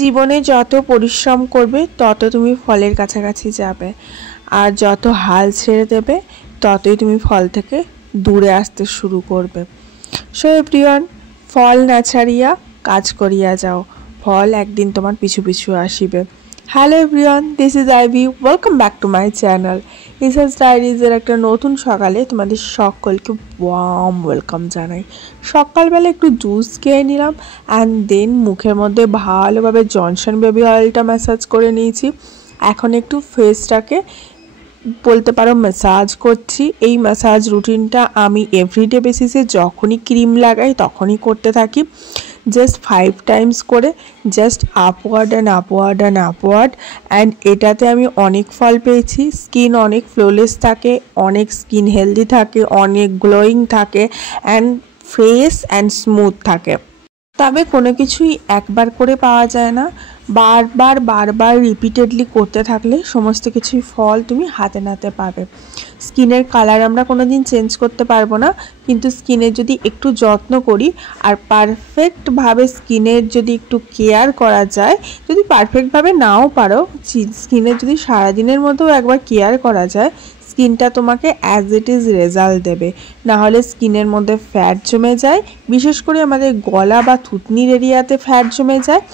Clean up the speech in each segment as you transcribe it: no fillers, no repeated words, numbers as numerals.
জীবনে যত পরিশ্রম করবে তত তুমি ফলের কাছাকাছি যাবে, আর যত হাল ছেড়ে দেবে ততই তুমি ফল থেকে দূরে আসতে শুরু করবে। সো এভরিওয়ান, ফল না ছাড়িয়া কাজ করিয়া যাও, ফল একদিন তোমার পিছু পিছু আসিবে। Hello everyone, this is Ivy, welcome back to my channel Isa's ডায়েরিজের একটা নতুন সকালে তোমাদের সকলকে ওয়ার্ম ওয়েলকাম জানাই। সকালবেলা একটু জুস খেয়ে নিলাম অ্যান্ড দেন মুখের মধ্যে ভালোভাবে জনসন বেবি অয়েলটা ম্যাসাজ করে নিয়েছি। এখন একটু ফেসটাকে বলতে পারো ম্যাসাজ করছি। এই ম্যাসাজ রুটিনটা আমি এভরিডে বেসিসে যখনই ক্রিম লাগাই তখনই করতে থাকি, জাস্ট 5 টাইমস করে, just upward and upward and upward. And এটাতে আমি অনেক ফল পেয়েছি। স্কিন অনেক ফ্লোলেস থাকে, অনেক স্কিন হেলদি থাকে, অনেক গ্লোয়িং থাকে অ্যান্ড ফ্রেশ অ্যান্ড স্মুথ থাকে। তবে কোনো কিছুই একবার করে পাওয়া যায় না, বারবার রিপিটেডলি করতে থাকলে সমস্ত কিছুই ফল তুমি হাতে নাতে পাবে। স্কিনের কালার আমরা কোনো দিন চেঞ্জ করতে পারবো না, কিন্তু স্কিনের যদি একটু যত্ন করি আর পারফেক্টভাবে স্কিনের যদি একটু কেয়ার করা যায়, যদি পারফেক্টভাবে নাও পারো, স্কিনের যদি সারাদিনের মধ্যেও একবার কেয়ার করা যায়, স্কিনটা তোমাকে অ্যাজ ইট ইজ রেজাল্ট দেবে। না হলে স্কিনের মধ্যে ফ্যাট জমে যায়, বিশেষ করে আমাদের গলা বা থুতনির এরিয়াতে ফ্যাট জমে যায়।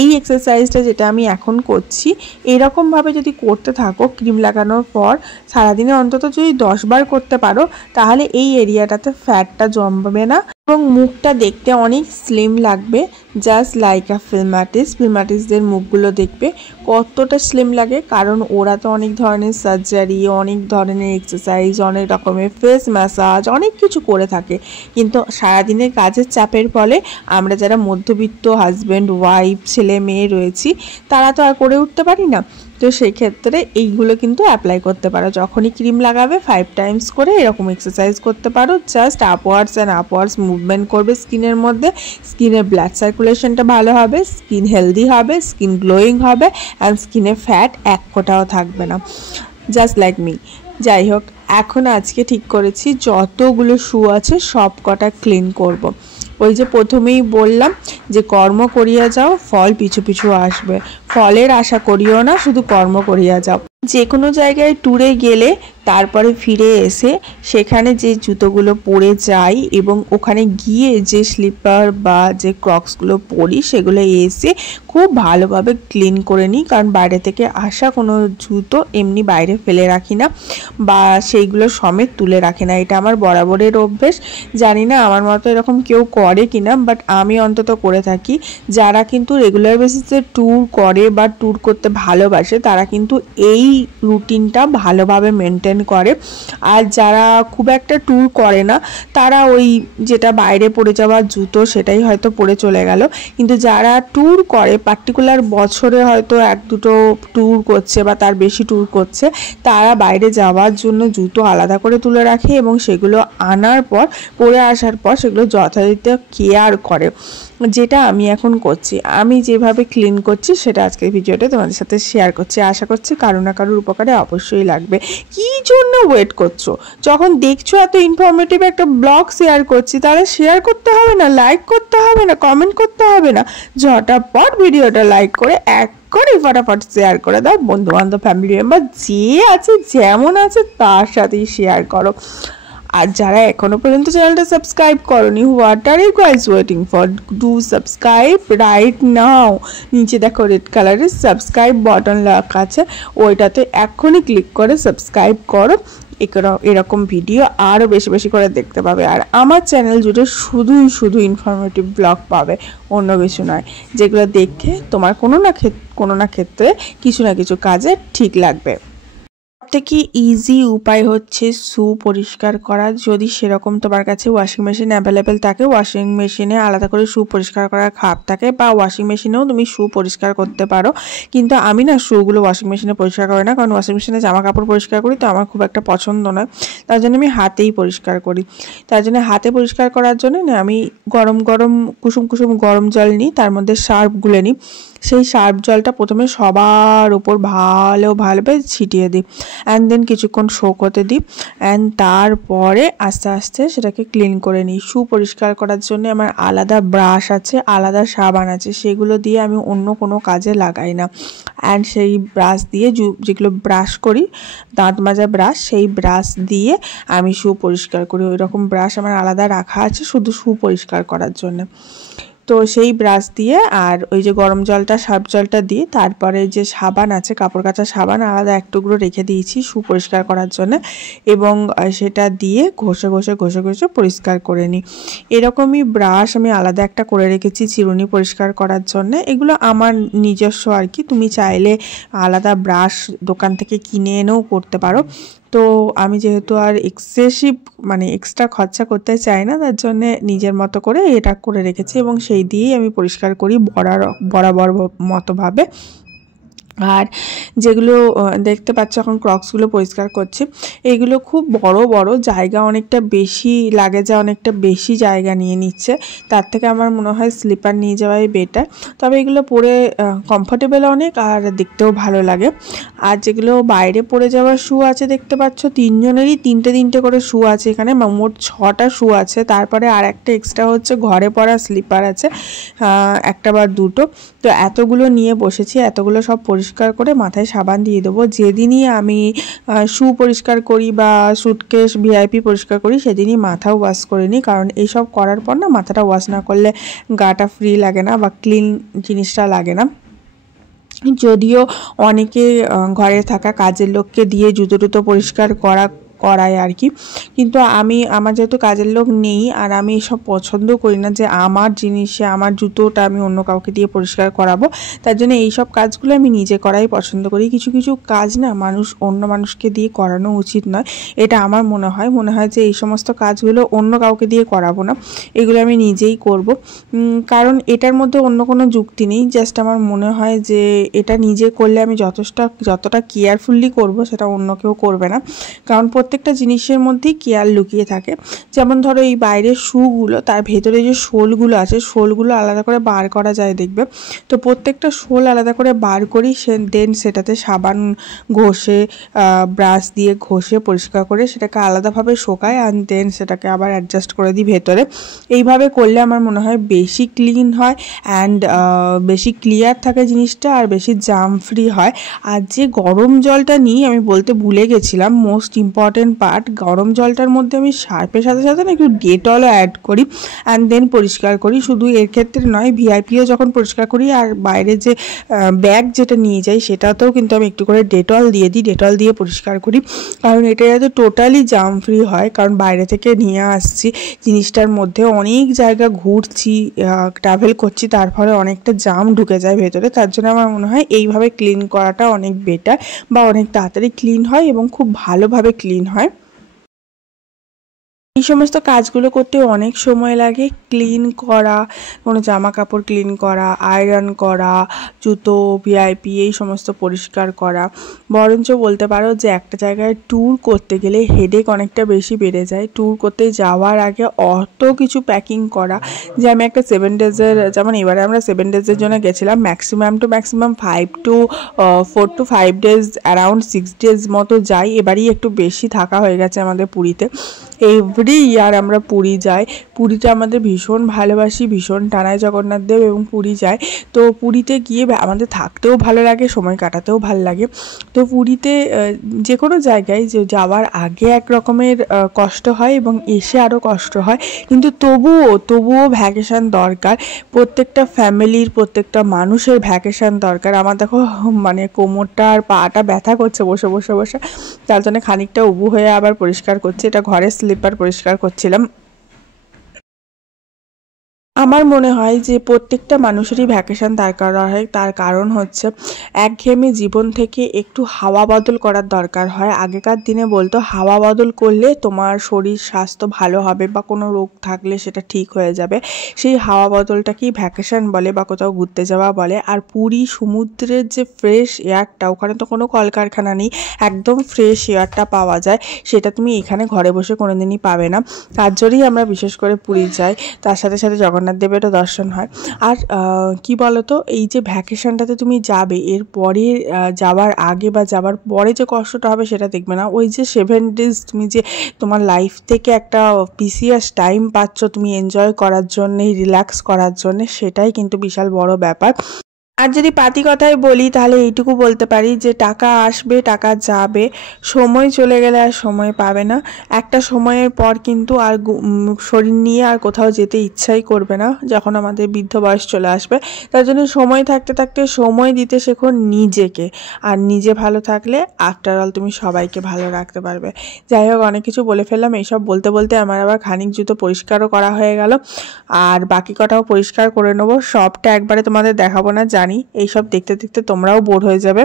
এই এক্সারসাইজটা যেটা আমি এখন করছি, এরকমভাবে যদি করতে থাকো ক্রিম লাগানোর পর, সারাদিনে অন্তত যদি 10 বার করতে পারো, তাহলে এই এরিয়াটাতে ফ্যাটটা জমবে না এবং মুখটা দেখতে অনেক স্লিম লাগবে, just like a film artist. Film আর্টিস্টদের মুখগুলো দেখবে কতটা স্লিম লাগে, কারণ ওরা তো অনেক ধরনের সার্জারি, অনেক ধরনের এক্সারসাইজ, অনেক রকমের ফেস ম্যাসাজ, অনেক কিছু করে থাকে। কিন্তু সারাদিনের কাজের চাপের ফলে আমরা যারা মধ্যবিত্ত হাজব্যান্ড ওয়াইফ ছেলে মেয়ে রয়েছি, তারা তো আর করে উঠতে পারি না। তো সেই ক্ষেত্রে এইগুলো কিন্তু অ্যাপ্লাই করতে পারো। যখনই ক্রিম লাগাবে 5 টাইমস করে এরকম এক্সারসাইজ করতে পারো, just upwards and upwards movement করবে স্কিনের মধ্যে। স্কিনের ব্লাড সার্কুলেশনটা ভালো হবে, স্কিন হেলদি হবে, স্কিন গ্লোয়িং হবে অ্যান্ড স্কিনে ফ্যাট এক ফোঁটাও থাকবে না, জাস্ট লাইক মি। যাই হোক, এখন আজকে ঠিক করেছি যতগুলো শু আছে সব কটা ক্লিন করব। ওই যে প্রথমেই বললাম যে কর্ম করিয়া যাও, ফল পিছু পিছু আসবে। ফলের আশা করিও না, শুধু কর্ম করিয়া যাও। যে কোনো জায়গায় ট্যুরে গেলে তারপরে ফিরে এসে সেখানে যে জুতোগুলো পরে যাই এবং ওখানে গিয়ে যে স্লিপার বা যে ক্রক্সগুলো পরি, সেগুলো এসে খুব ভালোভাবে ক্লিন করে নিই, কারণ বাইরে থেকে আসা কোনো জুতো এমনি বাইরে ফেলে রাখি না বা সেইগুলো সমেত তুলে রাখি না। এটা আমার বরাবরের অভ্যেস। জানি না আমার মতো এরকম কেউ করে কিনা, বাট আমি অন্তত করে থাকি। যারা কিন্তু রেগুলার বেসিসে ট্যুর করে বা ট্যুর করতে ভালোবাসে, তারা কিন্তু এই রুটিনটা ভালোভাবে মেনটেন করে। আর যারা খুব একটা ট্যুর করে না, তারা ওই যেটা বাইরে পড়ে যাওয়া জুতো সেটাই হয়তো পরে চলে গেল। কিন্তু যারা ট্যুর করে, পার্টিকুলার বছরে হয়তো 1-2 ট্যুর করছে বা তার বেশি ট্যুর করছে, তারা বাইরে যাওয়ার জন্য জুতো আলাদা করে তুলে রাখে এবং সেগুলো আনার পর, পরে আসার পর সেগুলো যথাযথ কেয়ার করে, যেটা আমি এখন করছি। আমি যেভাবে ক্লিন করছি সেটা আজকের ভিডিওতে তোমাদের সাথে শেয়ার করছি। আশা করছি কারো না কারোর উপকারে অবশ্যই লাগবে। কি জন্য ওয়েট করছো? যখন দেখছো এত ইনফরমেটিভ একটা ব্লগ শেয়ার করছি, তাহলে শেয়ার করতে হবে না, লাইক করতে হবে না, কমেন্ট করতে হবে না, ঝটাপট ভিডিওটা লাইক করে করে ফটাফট শেয়ার করে দাও। বন্ধু বান্ধব, ফ্যামিলি মেম্বার যে আছে যেমন আছে তার সাথেই শেয়ার করো। আর যারা এখনো পর্যন্ত চ্যানেলটা সাবস্ক্রাইব করনি, what are you guys waiting for? Do subscribe right now. নিচে দেখো রেড কালারের সাবস্ক্রাইব বাটন লেখা আছে, ওইটাতে এখনই ক্লিক করে সাবস্ক্রাইব করো। এরকম ভিডিও আরও বেশি বেশি করে দেখতে পাবে। আর আমার চ্যানেল জুড়ে শুধু ইনফরমেটিভ ব্লগ পাবে, অন্য কিছু নয়, যেগুলো দেখে তোমার কোনো না ক্ষেত্রে কিছু না কিছু কাজে ঠিক লাগবে। সবথেকে ইজি উপায় হচ্ছে শু পরিষ্কার করা। যদি সেরকম তোমার কাছে ওয়াশিং মেশিন অ্যাভেলেবেল থাকে, ওয়াশিং মেশিনে আলাদা করে শু পরিষ্কার করার খাপ থাকে, বা ওয়াশিং মেশিনেও তুমি শু পরিষ্কার করতে পারো। কিন্তু আমি না শুগুলো ওয়াশিং মেশিনে পরিষ্কার করি না, কারণ ওয়াশিং মেশিনে জামা কাপড় পরিষ্কার করি তো আমার খুব একটা পছন্দ নয়। তার জন্য আমি হাতেই পরিষ্কার করি। তার জন্য হাতে পরিষ্কার করার জন্য না আমি গরম কুসুম গরম জল নিই, তার মধ্যে সার্ফ গুলে নিই। সেই সার্ফ জলটা প্রথমে সবার উপর ভালোভাবে ছিটিয়ে দিই। অ্যান্ড দেন কিছুক্ষণ শোক হতে দিই, অ্যান্ড তারপরে আস্তে আস্তে সেটাকে ক্লিন করে নিই। শু পরিষ্কার করার জন্য আমার আলাদা ব্রাশ আছে, আলাদা সাবান আছে, সেগুলো দিয়ে আমি অন্য কোনো কাজে লাগাই না। অ্যান্ড সেই ব্রাশ দিয়ে যেগুলো ব্রাশ করি, দাঁত মাজা ব্রাশ, সেই ব্রাশ দিয়ে আমি শু পরিষ্কার করি। ওই রকম ব্রাশ আমার আলাদা রাখা আছে শুধু শু পরিষ্কার করার জন্য। তো সেই ব্রাশ দিয়ে আর ওই যে গরম জলটা সার্ফ জলটা দিয়ে তারপরে যে সাবান আছে, কাপড় কাচা সাবান আলাদা এক টুকরো রেখে দিয়েছি শু পরিষ্কার করার জন্য, এবং সেটা দিয়ে ঘষে ঘষে ঘষে ঘষে পরিষ্কার করে নিই। এরকমই ব্রাশ আমি আলাদা একটা করে রেখেছি চিরুনি পরিষ্কার করার জন্য। এগুলো আমার নিজস্ব আর কি, তুমি চাইলে আলাদা ব্রাশ দোকান থেকে কিনে এনেও করতে পারো। তো আমি যেহেতু আর এক্সেসিভ মানে এক্সট্রা খরচা করতে চাই না, তার জন্যে নিজের মতো করে এটা করে রেখেছি এবং সেই দিয়েই আমি পরিষ্কার করি বরাবর মতোভাবে। আর যেগুলো দেখতে পাচ্ছ এখন ক্রক্সগুলো পরিষ্কার করছি, এগুলো খুব বড় বড়, জায়গা অনেকটা বেশি লাগে, যা অনেকটা বেশি জায়গা নিয়ে নিচ্ছে। তার থেকে আমার মনে হয় স্লিপার নিয়ে যাওয়াই বেটার। তবে এগুলো পরে কমফোর্টেবল অনেক আর দেখতেও ভালো লাগে। আর যেগুলো বাইরে পরে যাওয়ার শু আছে দেখতে পাচ্ছ, তিনজনেরই তিনটে তিনটে করে শু আছে, এখানে মোট 6টা শু আছে। তারপরে আর একটা এক্সট্রা হচ্ছে ঘরে পরা স্লিপার আছে, একটা বা দুটো। তো এতগুলো নিয়ে বসেছি, এতগুলো সব পরিষ্কার করে মাথায় সাবান দিয়ে দেবো। যেদিনই আমি শু পরিষ্কার করি বা সুটকেস ভিআইপি পরিষ্কার করি সেদিনই মাথাও ওয়াশ করে নিই, কারণ এইসব করার পর না মাথাটা ওয়াশ না করলে গাটা ফ্রি লাগে না বা ক্লিন জিনিসটা লাগে না। যদিও অনেকে ঘরে থাকা কাজের লোককে দিয়ে জুতো টুতো পরিষ্কার করায় আর কি, কিন্তু আমার যেহেতু কাজের লোক নেই আর আমি এসব পছন্দ করি না যে আমার জিনিসে আমার জুতোটা আমি অন্য কাউকে দিয়ে পরিষ্কার করাবো, তার জন্য এইসব কাজগুলো আমি নিজে করাই পছন্দ করি। কিছু কিছু কাজ না অন্য মানুষকে দিয়ে করানো উচিত নয়, এটা আমার মনে হয় যে এই সমস্ত কাজগুলো অন্য কাউকে দিয়ে করাবো না, এগুলো আমি নিজেই করব। কারণ এটার মধ্যে অন্য কোনো যুক্তি নেই, জাস্ট আমার মনে হয় যে এটা নিজে করলে আমি যতটা কেয়ারফুলি করব সেটা অন্য কেউ করবে না, কারণ প্রত্যেকটা জিনিসের মধ্যেই কেয়ার লুকিয়ে থাকে। যেমন ধরো এই বাইরের শুগুলো, তার ভেতরে যে শোলগুলো আছে, শোলগুলো আলাদা করে বার করা যায় দেখবে, তো প্রত্যেকটা শোল আলাদা করে বার করি, দেন সেটাতে সাবান ঘষে ব্রাশ দিয়ে ঘষে পরিষ্কার করে সেটাকে আলাদাভাবে শোকায়, আর দেন সেটাকে আবার অ্যাডজাস্ট করে দিই ভেতরে। এইভাবে করলে আমার মনে হয় বেশি ক্লিন হয় অ্যান্ড বেশি ক্লিয়ার থাকে জিনিসটা, আর বেশি জাম ফ্রি হয়। আর যে গরম জলটা নিই, আমি বলতে ভুলে গেছিলাম, মোস্ট ইম্পর্টেন্ট পার্ট, গরম জলটার মধ্যে আমি সার্ফের সাথে সাথে না একটু ডেটলও অ্যাড করি অ্যান্ড দেন পরিষ্কার করি। শুধু এর ক্ষেত্রে নয়, ভিআইপিও যখন পরিষ্কার করি আর বাইরে যে ব্যাগ যেটা নিয়ে যাই সেটাতেও কিন্তু আমি একটু করে ডেটল দিয়ে দিই, ডেটল দিয়ে পরিষ্কার করি, কারণ এটা যাতে টোটালি জাম ফ্রি হয়। কারণ বাইরে থেকে নিয়ে আসছি জিনিসটার মধ্যে, অনেক জায়গা ঘুরছি, ট্রাভেল করছি, তার ফলে অনেকটা জাম ঢুকে যায় ভেতরে। তার জন্য আমার মনে হয় এইভাবে ক্লিন করাটা অনেক বেটার, বা অনেক তাড়াতাড়ি ক্লিন হয় এবং খুব ভালোভাবে ক্লিন হয়। এই সমস্ত কাজগুলো করতে অনেক সময় লাগে, ক্লিন করা, কোনো জামা কাপড় ক্লিন করা, আয়রন করা, জুতো ভিআইপি এই সমস্ত পরিষ্কার করা। বরঞ্চ বলতে পারো যে একটা জায়গায় ট্যুর করতে গেলে হেডেক অনেকটা বেশি বেড়ে যায়। ট্যুর করতে যাওয়ার আগে অত কিছু প্যাকিং করা, যে আমি একটা 7 ডেজের, যেমন এবারে আমরা 7 ডেজের জন্য গেছিলাম, maximum 4 to 5 days, around 6 days মতো যাই। এবারই একটু বেশি থাকা হয়ে গেছে আমাদের পুরীতে। এভরি ইয়ার আমরা পুরী যাই, পুরীতে আমাদের ভীষণ ভালোবাসি, ভীষণ টানায় জগন্নাথ দেব এবং পুরী যায়। তো পুরীতে গিয়ে আমাদের থাকতেও ভালো লাগে, সময় কাটাতেও ভালো লাগে। তো পুরীতে যে কোনো জায়গায় যে যাওয়ার আগে এক রকমের কষ্ট হয় এবং এসে আরও কষ্ট হয়, কিন্তু তবুও ভ্যাকেশান দরকার, প্রত্যেকটা ফ্যামিলির প্রত্যেকটা মানুষের ভ্যাকেশান দরকার। আমার দেখো মানে কোমরটা আর পাটা ব্যথা করছে বসে বসে বসে, তার জন্য খানিকটা উবু হয়ে আবার পরিষ্কার করছি, এটা ঘরের স্লিপার পরিষ্কার করছিলাম। আমার মনে হয় যে প্রত্যেকটা মানুষেরই ভ্যাকেশন দরকার হয়, তার কারণ হচ্ছে একঘেয়েমি জীবন থেকে একটু হাওয়া বদল করার দরকার হয়। আগেকার দিনে বলতো হাওয়া বদল করলে তোমার শরীর স্বাস্থ্য ভালো হবে বা কোনো রোগ থাকলে সেটা ঠিক হয়ে যাবে, সেই হাওয়া বদলটাকেই ভ্যাকেশন বলে বা কোথাও ঘুরতে যাওয়া বলে। আর পুরী সমুদ্রের যে ফ্রেশ এয়ারটা, ওখানে তো কোনো কলকারখানা নেই, একদম ফ্রেশ এয়ারটা পাওয়া যায়, সেটা তুমি এখানে ঘরে বসে কোনোদিনই পাবে না। তার জন্যই আমরা বিশেষ করে পুরী যাই। তার সাথে সাথে জগন্নাথ জগন্নাথ দেবেরও দর্শন হয়। আর কি বলতো, এই যে ভ্যাকেশনটাতে তুমি যাবে, এরপরে যাওয়ার আগে বা যাওয়ার পরে যে কষ্টটা হবে সেটা দেখবে না। ওই যে 7 days তুমি যে তোমার লাইফ থেকে একটা পিসিএস টাইম পাচ্ছ তুমি এনজয় করার জন্যে, রিল্যাক্স করার জন্যে, সেটাই কিন্তু বিশাল বড় ব্যাপার। আর যদি পাতি কথায় বলি তাহলে এইটুকু বলতে পারি যে টাকা আসবে, টাকা যাবে, সময় চলে গেলে আর সময় পাবে না। একটা সময়ের পর কিন্তু আর শরীর নিয়ে আর কোথাও যেতে ইচ্ছাই করবে না, যখন আমাদের বৃদ্ধ বয়স চলে আসবে। তার জন্য সময় থাকতে থাকতে সময় দিতে শেখো নিজেকে। আর নিজে ভালো থাকলে আফটার অল তুমি সবাইকে ভালো রাখতে পারবে। যাই হোক, অনেক কিছু বলে ফেললাম। এইসব বলতে বলতে আমার আবার খানিক জুতো পরিষ্কারও করা হয়ে গেল, আর বাকি কটাও পরিষ্কার করে নেবো। সবটা একবারে তোমাদের দেখাবো না জানি, এইসব দেখতে দেখতে তোমরাও বোর হয়ে যাবে।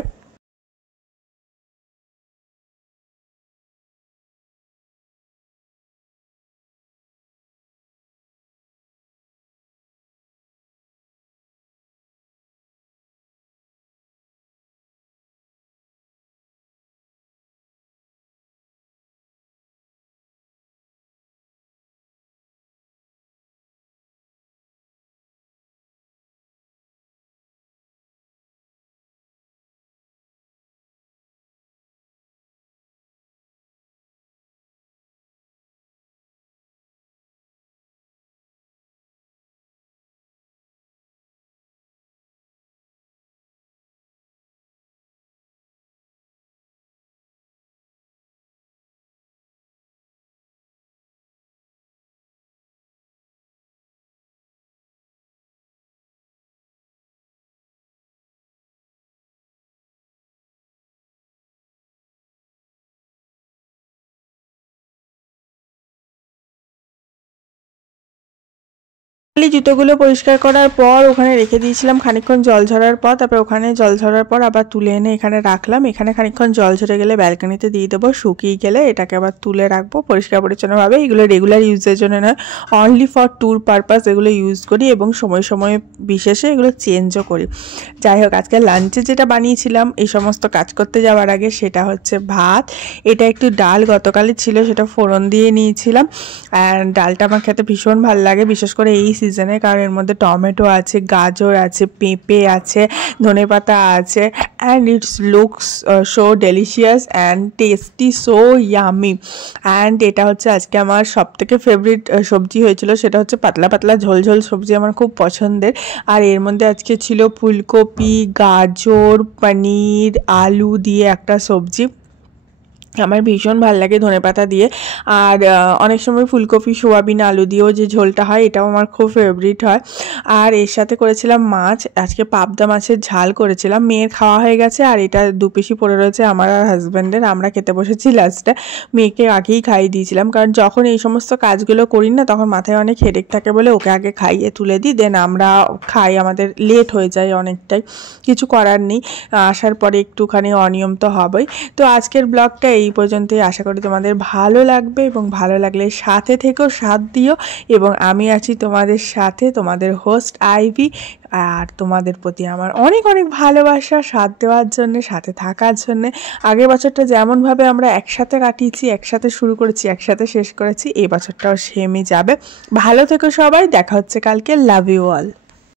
জুতোগুলো পরিষ্কার করার পর ওখানে রেখে দিয়েছিলাম খানিকক্ষণ জল ঝরার পর। তারপর ওখানে জল ঝরার পর আবার তুলে এনে এখানে রাখলাম। এখানে খানিকক্ষণ জল ঝরে গেলে ব্যালকনিতে দিয়ে দেবো, শুকিয়ে গেলে এটাকে আবার তুলে রাখবো পরিষ্কার পরিচ্ছন্নভাবে। এগুলো রেগুলার ইউজের জন্য নয়, অনলি ফর ট্যুর পারপাস এগুলো ইউজ করি, এবং সময় সময় বিশেষে এগুলো চেঞ্জও করি। যাই হোক, আজকে লাঞ্চে যেটা বানিয়েছিলাম এই সমস্ত কাজ করতে যাওয়ার আগে, সেটা হচ্ছে ভাত। এটা একটু ডাল গতকালই ছিল, সেটা ফোড়ন দিয়ে নিয়েছিলাম। অ্যান্ড ডালটা আমার খেতে ভীষণ ভালো লাগে, বিশেষ করে এই সিজনে, কারণ এর মধ্যে টমেটো আছে, গাজর আছে, পেঁপে আছে, ধনেপাতা আছে, and it's looks so delicious and tasty, so yummy. And এটা হচ্ছে আজকে আমার সবথেকে ফেভারিট সবজি হয়েছিল, সেটা হচ্ছে পাতলা পাতলা ঝোল ঝোল সবজি, আমার খুব পছন্দের। আর এর মধ্যে আজকে ছিল ফুলকপি, গাজর, পনির, আলু দিয়ে একটা সবজি, আমার ভীষণ ভালো লাগে ধনেপাতা দিয়ে। আর অনেক সময় ফুলকপি, সোয়াবিন, আলু দিয়েও যে ঝোলটা হয়, এটাও আমার খুব ফেভারিট হয়। আর এর সাথে করেছিলাম মাছ, আজকে পাবদা মাছের ঝাল করেছিলাম। মেয়ের খাওয়া হয়ে গেছে, আর এটা 2 পিসি পড়ে রয়েছে আমার আর হাজব্যান্ডের। আমরা খেতে বসেছি লাস্টে, মেয়েকে আগেই খাইয়ে দিয়েছিলাম, কারণ যখন এই সমস্ত কাজগুলো করি না তখন মাথায় অনেক হেডেক থাকে বলে ওকে আগে খাইয়ে তুলে দিই, দেন আমরা খাই। আমাদের লেট হয়ে যায় অনেকটাই, কিছু করার নেই, আসার পরে একটুখানি অনিয়ম তো হবেই। তো আজকের ব্লগটা এই পর্যন্তই। আশা করি তোমাদের ভালো লাগবে, এবং ভালো লাগলে সাথে থেকেও সাথ দিও। এবং আমি আছি তোমাদের সাথে, তোমাদের হোস্ট আইভি। আর তোমাদের প্রতি আমার অনেক অনেক ভালোবাসা, সাথ দেওয়ার জন্যে, সাথে থাকার জন্যে। আগের বছরটা যেমনভাবে আমরা একসাথে কাটিয়েছি, একসাথে শুরু করেছি, একসাথে শেষ করেছি, এই বছরটাও সেমই যাবে। ভালো থেকো সবাই, দেখা হচ্ছে কালকে। Love you all.